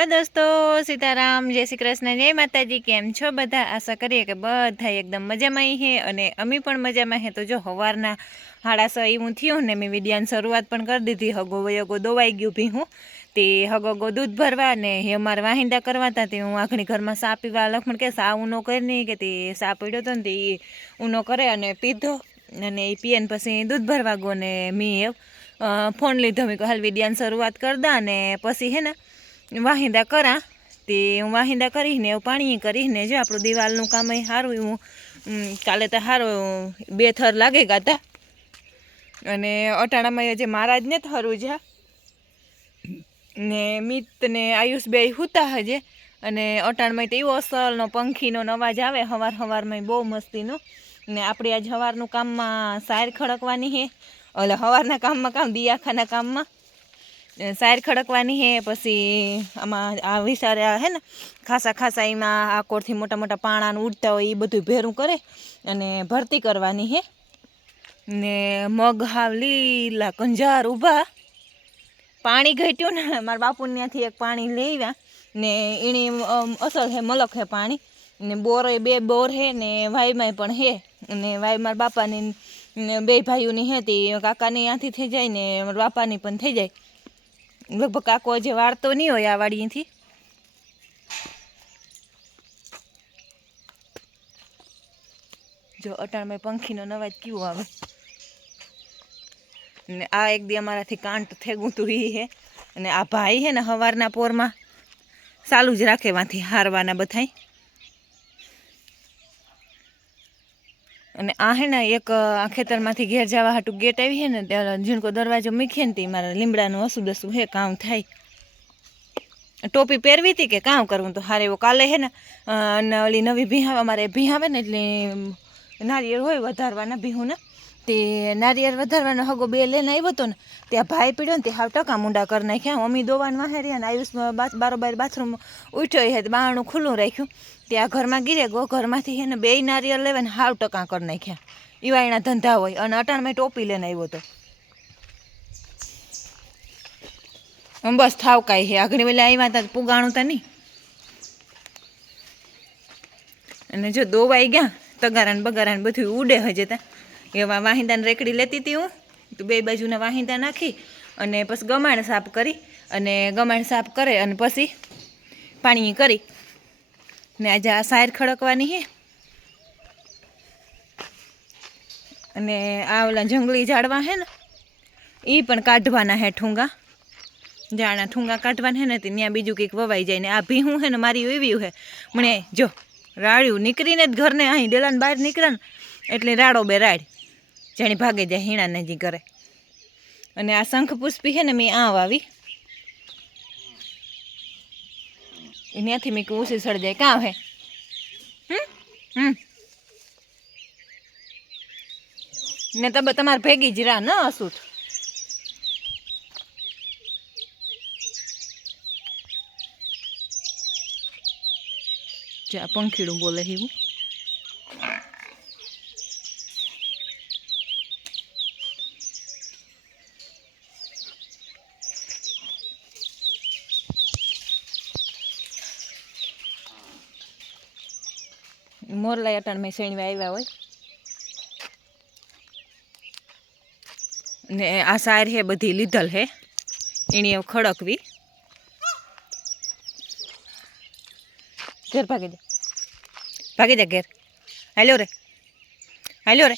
Hello દોસ્તો, સીતારામ, જય શ્રી કૃષ્ણ, જય માતાજી, કેમ છો બધા? આશા કરીએ કે બધા એકદમ મજામાં હે અને અમે પણ મજામાં હે. તો જો સવારના હાડાસા એવું થયું ને મેં વિડિયાની શરૂઆત પણ કરી દીધી. હગો વયગો દોવાઈ ગયું ભીહું તે હગો દૂધ ભરવા ને એ અમારે વાહિંદા કરવા હતા તે હું આખણી ઘરમાં સા પીવા લખમણ કે સા ઊનો કરી નહીં કે તે સા પીડ્યો હતો ને તે ઊનો કરે અને પીધો અને એ પીએ ને પછી દૂધ ભરવા ગયો ને મેં ફોન લીધો. મેં હાલ વિડિયાની શરૂઆત કરતા ને પછી હે ને વાહિંદા કરા, તે હું વાહિંદા કરીને પાણી કરીને જો આપણું દિવાલનું કામ સારું એવું કાલે તો સારું બે થર લાગે ગાતા અને અટાણામાં જે મહારાજને થરું છે, ને મિત ને આયુષ બે હુતા હજે, અને અટાણમાં તો એવો અસલનો પંખીનો અવાજ આવે હવાર હવારમાં બહુ મસ્તીનો, ને આપણે આજ હવારનું કામમાં સાયર ખડકવાની હે એટલે હવારના કામમાં કામ, દિયાખાના કામમાં. સાયર ખડકવાની હે, પછી આમાં આ વિચારે હે ને, ખાસા ખાસા એમાં આ કોરથી મોટા મોટા પાણાને ઉડતા હોય એ બધું ભેરું કરે અને ભરતી કરવાની હે. ને મગ હાવ લીલા કંજાર ઊભા. પાણી ઘટ્યું ને, મારા બાપુ ત્યાંથી એક પાણી લઈ આવ્યા. ને એની અસર હે, મલક હે પાણી. ને બોર બે બોર હે ને વાઈમાંય પણ હે. ને વાઈ મારા બાપાની બે ભાઈઓની હતી કાકાની ત્યાંથી થઈ જાય ને મારા બાપાની પણ થઈ જાય. લગભગ કાકો જે વાળતો નહીં હોય આ વાડીથી જો અટાણમાં પંખીનો નવાજ કેવો આવે. ને આ એક દી અમારાથી કાંટ થેગું તું એ હે. અને આ ભાઈ હે ને સવારના પોરમાં, ચાલુ જ રાખે વાંથી હારવાના બધાય. અને આ હે ને એક આ ખેતરમાંથી ઘેર જવા હાટું ગેટ આવી હે ને જીણકો દરવાજો મીખે ને તે મારા લીમડાનું હસું દસું હે, કામ થાય. ટોપી પહેરવી હતી કે કામ કરવું? તો હારે એવો કાલે હે ને અને ઓલી નવી ભીહાવા મારે ભીહાવે ને એટલે નારિયેળ હોય વધારવાના ભીહુંના. તે નારિયેળ વધારવાનો હગો બે લઈને આવ્યો હતો ને, ત્યાં ભાઈ પીડ્યો ને તે હાવ ટકા મુંડા કરી નાખ્યા. મમ્મી દોવાન વાહેર્યા ને આયુષ બારોબાર બાથરૂમ ઉઠ્યો હે બારણું ખુલ્લું રાખ્યું. ત્યાં ઘરમાં ગીરે ગો, ઘરમાંથી હે ને બે નારિયેળ લેવા ને હાવ ટકા કરી નાખ્યા. એવા એના ધંધા હોય અને અટાણમાં ટોપી લઈને આવ્યો હતો બસ થાવ કાંઈ હે, આગળ વેલા આવ્યા હતા પુગાણું તા નહીં. અને જો દોવાઈ ગયા તગારા ને બગારા ને બધું ઉડે હજે તા. એવા વાહિંદાને રેકડી લેતી હતી હું. તો બે બાજુના વાહિંદા નાખી અને પછી ગમાણ સાફ કરી અને ગમાણ સાફ કરે અને પછી પાણી કરી. ને આજે આ સાયર ખડકવાની હે. અને આ ઓલા જંગલી ઝાડવા હે ને એ પણ કાઢવાના હે ઠૂંગા. જાણા ઠૂંગા કાઢવાના હે ને ત્યાં બીજું કંઈક વવાઈ જાય ને આ ભીહું હે ને મારી એવી હે. મને જો, રાડ્યું નીકળીને જ ઘરને અહીં ડેલાને બહાર નીકળે ને, એટલે રાડો બે રાડ. જાણી ભાગે જાય હીણા નજી કરે. અને આ શંખ પુષ્પી છે ને, મેં આ વાવી. એ ત્યાંથી મેં ઓછી સડ જાય કાં હે? હમ? ને તમે તમારે ભેગી જ રા ન અસુત જ્યાં પંખીડું બોલે એવું મોરલા અટાણ મેં શેણવા આવ્યા હોય. ને આ સાર હે બધી લીધલ હે. એની ખડકવી. ઘેર ભાગી જા ભાગી જા ઘેર. હાલ્યો રે. હાલ્યો રે.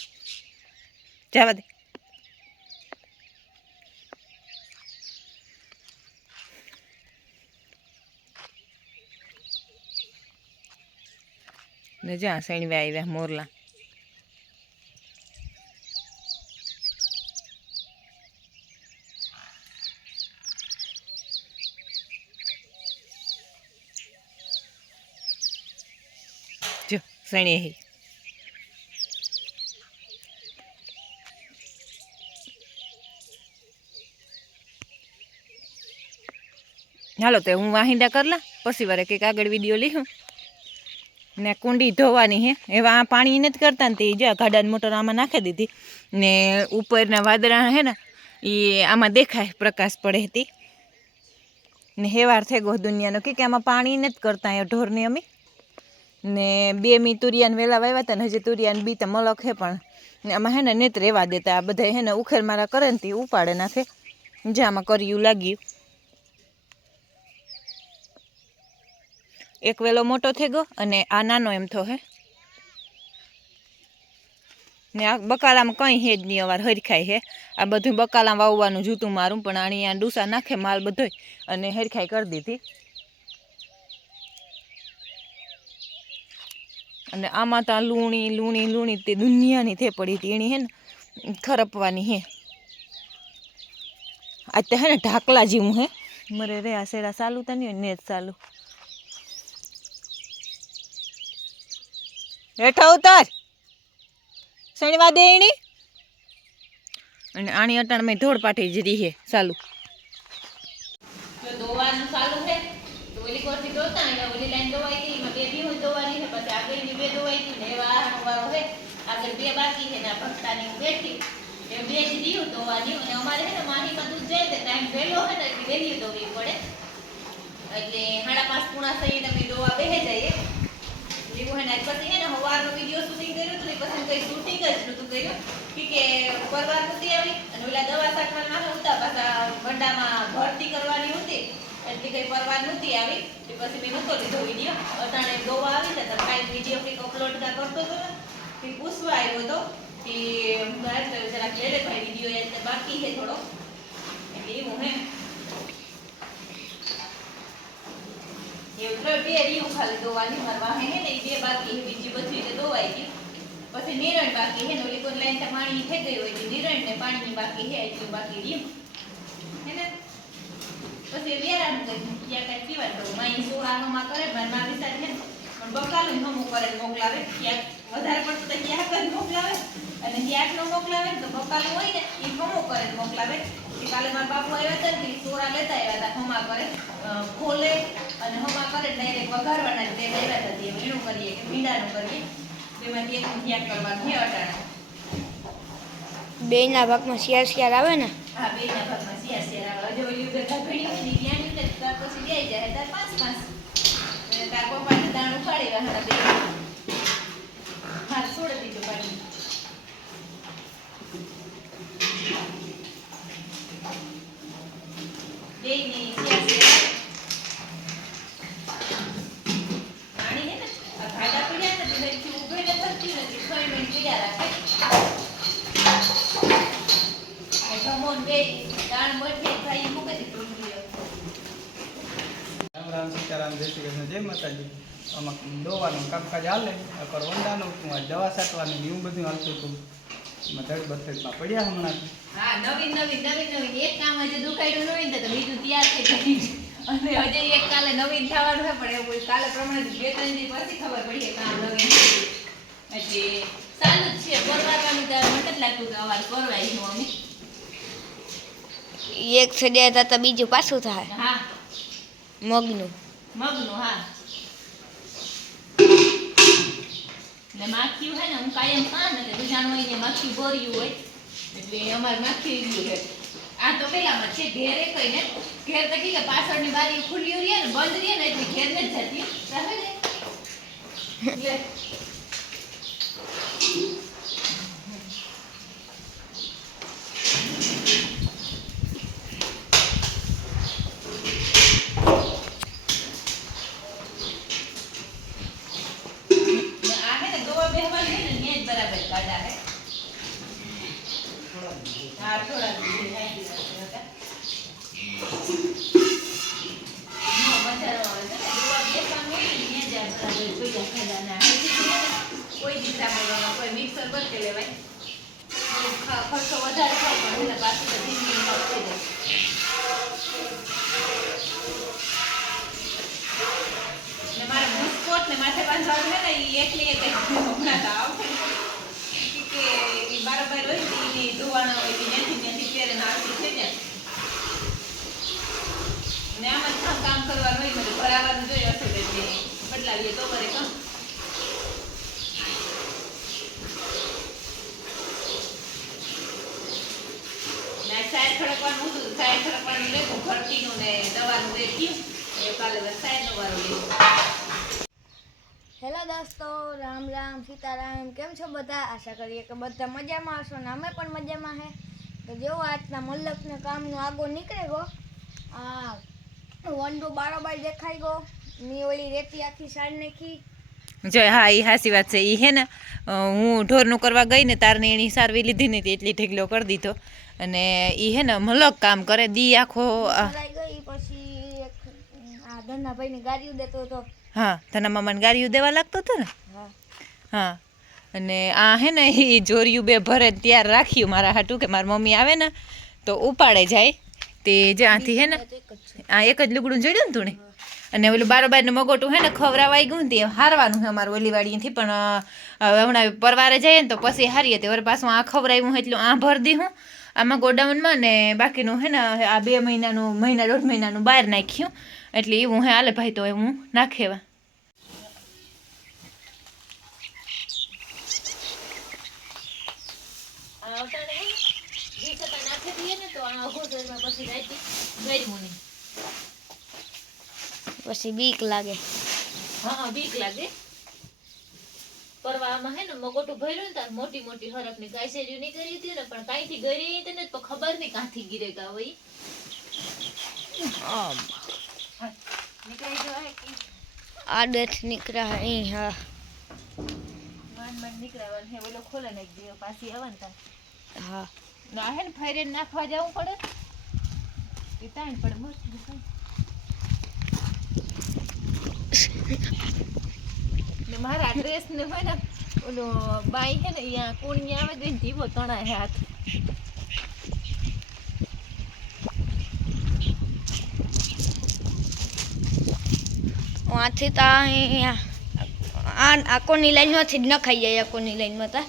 જવા દે. ને જ્યાં સણવ્યા આવ્યા મોરલા. જો સણી હે. હાલો, તો હું વાહિંદા કરલા પછી વારે કંઈક આગળ વીડિયો લીધું ને કુંડી ધોવાની હે. એવા આ પાણી નથી કરતા ને તે જો ગાડાની મોટર આમાં નાખી દીધી. ને ઉપરના વાદળા હે ને એ આમાં દેખાય પ્રકાશ પડે હતી. ને હેવાર થઈ ગયો દુનિયાનો. કે આમાં પાણી નથી કરતા એ ઢોરની અમે. ને બે મી તુરિયાને વેલા વાવ્યા હતા ને હજી તુરિયાને બી તો મલક હે પણ. ને આમાં હે ને નેત રહેવા દેતા. આ બધા હે ને ઉખેર મારા કરે ને તે ઉપાડે નાખે. જે આમાં કર્યું લાગ્યું. એક વેલો મોટો થઈ ગયો અને આ નાનો એમ થયો હે. ને આ બકાલામાં કંઈ હે જ નહીં અવાર હરખાય હે. આ બધું બકાલા વાવવાનું જૂતું મારું, પણ આણી આ ડૂસા નાખે માલ બધોય અને હરખાઈ કરી દીધી. અને આમાં તો લૂણી લૂણી લૂણી તે દુનિયાની થે પડી હતી, એની હે ને, ખરપવાની હે. આ તો હે ને ઢાકલા જેવું હે. મરે રે આ શેરા સાલું તો નહીં ને જ ચાલુ હેઠા ઉતાર. શણવા દે એની અને આણી અટાણમાં ધોળ પાટી જ રહી હે ચાલુ દોવાનું ચાલુ છે ઓલી કોરથી દોતા એટલે ઓલી લાઈન દોવાઈ ગઈ એમાં બે બી દોવાની છે પછી આગળની બે દોવાઈ ગઈ ને એવા વાળો છે. આગળ બે બાકી છે ને આ ભક્તાની હું બેઠી. એ બે જ દીયું દોવાની અને અમારે છે ને માહીમાં દૂધ જાય તો ટાઈમ વહેલો હોય ને એટલે વહેલી દોવી પડે. એટલે સાડા પાંચ પૂણા થઈને અમે દોવા બેહે જઈએ. એવું હે ને? પછી હે ને સવારનો વિડિયો શૂટિંગ કર્યો તો ને પછી કઈ શૂટિંગ જ નતું કર્યું. કે કે પરવાર નહોતી આવી અને ઓલા દવા છાંટવાના માથે ઉતા પાછા ભંડામાં ભરતી કરવાની હતી. એટલે કઈ પરવાર નતી આવી. તે પછી મેં નતો લીધો વિડિયો અટાણે ગોવા આવી ને તો કાઈ વિડિયો કંઈક અપલોડ ના કરતો તો તે પૂછવા આવ્યો હતો કે બસ જરાક લેડે ભાઈ વીડિયો એટલે બાકી છે થોડો. એટલે એવું હે એવું ત્રણ બે રીયું ખાલી ને બે બાકી હે, બીજી બધી મોકલાવે ક્યાંક વધારે પડતું તો ક્યાંક મોકલાવે. અને ક્યાંક નો મોકલાવે તો બકાલું હોય ને, એ હમું કરે મોકલાવે. કાલે મારા બાપુ આવ્યા હતા ને સોરા લેતા આવ્યા હતા હમા કરે. ખોલે અને હમા કરે ડાયરેક્ટ વઘારવાના જ તે લેવા હતા. એમ વીણું કરીએ કે ભીંડાનું કરીએ. તેમાંથી એક ધ્યાન કરવાનું છે અટાણે. બે ના ભાગમાં શિયાર શિયાર આવે ને? હા બેયના ભાગમાં શિયાર શિયાર આવે. જો ઓલી બધા ભીણી હોય ને તો ત્યાર પછી જાય જાય. તાર પાંચ પાંચ તાર પપ્પાને દાણ ઉપાડી વાહણા બે હાથ છોડી દીધું પાણી બેયની શિયાર શિયાર નાની હે ને આ ઘાટા પડ્યા ને તો લઈથી ઊભી ને છ મિનિટ પીડ્યા રાખે જમોન બે દાણ મઠે ભાઈ મૂકે રામ રામ સીતારામ જય શ્રી કૃષ્ણ જય માતાજી. આમાં દોવાનું કામકાજ હાલે અકર વંડાનું હતું આ દવા છાંટવાનું ને એવું બધું હાલતું હતું. એમાં બથડમાં પડ્યા હમણાં. હા નવીન નવીન નવી નવી એક કામ હજી દુખાયેલું ન તો બીજું તૈયાર થઈ જાય અને હજી એક કાલે નવીન થવાનું હોય પણ એવું કાલે પ્રમાણે બે ત્રણ દી પછી ખબર પડી કામ નવીન થયું. એટલે સારું જ છે. પરવારવાનું તો મને જ લાગતું કે અવાર પરવાય અમે. એક સજાય તો બીજું પાછું થાય. હા. મગનું. મગનું હા. એટલે માખી હોય ને હું કાયમ ખાન એટલે બીજાનું હોય ને માખી ભર્યું હોય. એટલે અમારે માખી ગયું છે. આ તો પેલામાં છે ઘેરે કઈ ને ઘેર તો કે પાછળની બારી ખુલ્લી રહે ને બંધ રહે ને એટલે ઘેર ને જ જતી. રહે ને એટલે ને આ હે ને દવા બેહવાની હે ને ન્યા જ બરાબર કાઢા હે હા થોડા દિવસે નાખી નાખે હતા. ના, મજા ન આવે. દવા બેસવાનું હોય ને ન્યા જ આ બરાબર જોયા है હે ને કોઈ દિશામાં કોઈ મિક્સર કે લેવાય. ખર્ચો વધારે થાય, પણ એટલે થઈ જાય. મારે બુસ્કોટ ને માથે પાંચ ને એકલી એક હમણાં તો આવશે ઈ કે ઈ બારોબાર હોય ને ઈ ધોવાના હોય કે ત્યાંથી ત્યાંથી પહેરે ને આવતી છે ને. ને આમાં જ કામ કરવાનું હોય મને ભરાવાનું જોઈએ હશે એટલે બદલાવીએ તો કરે કામ ને સાહેબ ખડકવાનું હતું સાયર ખડકવાનું લેવું ભરતીનું ને દવાનું લેખ્યું એ કાલે સાયરનો વારો લેવો હેલો દોસ્તો રામ રામ સીતારામ કેમ છો બધા? આશા કરીએ કે બધા મજામાં હશો ને અમે પણ મજામાં હે. તો જેવો આજના મલ્લકને કામનું આગો નીકળે ગયો આ વંડો બારોબાર દેખાઈ ગયો. ની ઓલી રેતી આખી સાડ નાખી. જો હા એ હાસી વાત છે. એ હે ને હું ઢોરનું કરવા ગઈ ને તારને એની સારવી લીધી ને એટલી ઢેગલો કરી દીધો. અને એ હે ને મલક કામ કરે દી આખો ગઈ પછી એક આ ધનાભાઈને ગાડી દેતો હતો હા તના મામાને ગારિયું દેવા લાગતો હતો ને? હા. હા. અને આ હે ને એ જોરિયું બે ભરે ત્યાર રાખ્યું મારા હાટું કે મારી મમ્મી આવે ને તો ઉપાડે જાય. તે જ્યાંથી હે ને આ એક જ લુગડું જોડ્યું ને તું અને ઓલું બારોબારનું મગોટું હે ને ખવરાવાઈ ગયું તે હારવાનું છે અમારું ઓલીવાડીથી પણ હવે હમણાં પરવારે જઈએ ને તો પછી હારીએ તે. વળી પાછું આ ખવરાવ્યું એટલું આ ભર દીધું આમાં ગોડાઉનમાં ને બાકીનું હે ને આ બે મહિનાનું મહિના દોઢ મહિનાનું બહાર નાખ્યું. એટલે એવું હે હાલે ભાઈ તો હું નાખેવા પછી બીક લાગે. હા બીક લાગે. પરવામાં હે ને મગોટું ભર્યું ને તાર મોટી મોટી હરફની શેરી નહીં કરી હતી ને પણ કાંઈથી ગરી તને તો ખબર નહીં કાંથી ગીરે ગા હોય આદત નીકળ્યા અહીં હા. હે ને હા. ના હે ને ફેરે નાખવા જવું પડે? એ તાણ પડે મસ્ત મારા ડ્રેસ ને હોય ને ઓલો બાઈ હે ને અહીંયા કોણી આવે તો જીવો તણાય હાથ. આથી તો અહીંયા આ આકોની લાઈનમાંથી જ ન ખાઈ જાય આકોની લાઈનમાં તા?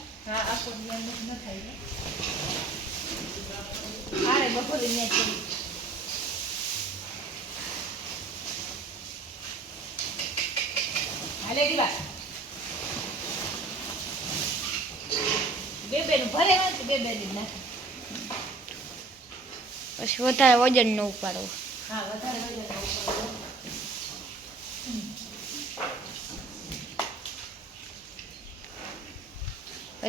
પછી વધારે વજન ન ઉપાડવું. હા વધારે વજન ન ઉપાડવું.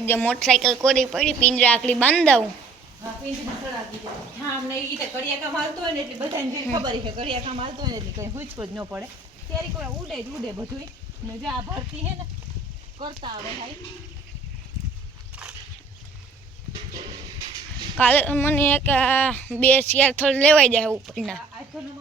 જે મોટરસાઇકલ કોરી પડી પિંજરા આકડી બાંધાવું. હા પિંજરા સળાવી દે. હા અમને ઈ કડિયા કામ હાલતું હોય ને એટલે બધાને ખબર છે કડિયા કામ હાલતું હોય ને એટલે કઈ હુંચકો જ ન પડે. ત્યારે કોઈ ઉડે જ ઉડે બધું ને જે આ ભરતી હે ને કરતા આવે ભાઈ કાલે મને એક આ બે શિયાર થોડ લેવાઈ જાય ઉપરના. આજકાલના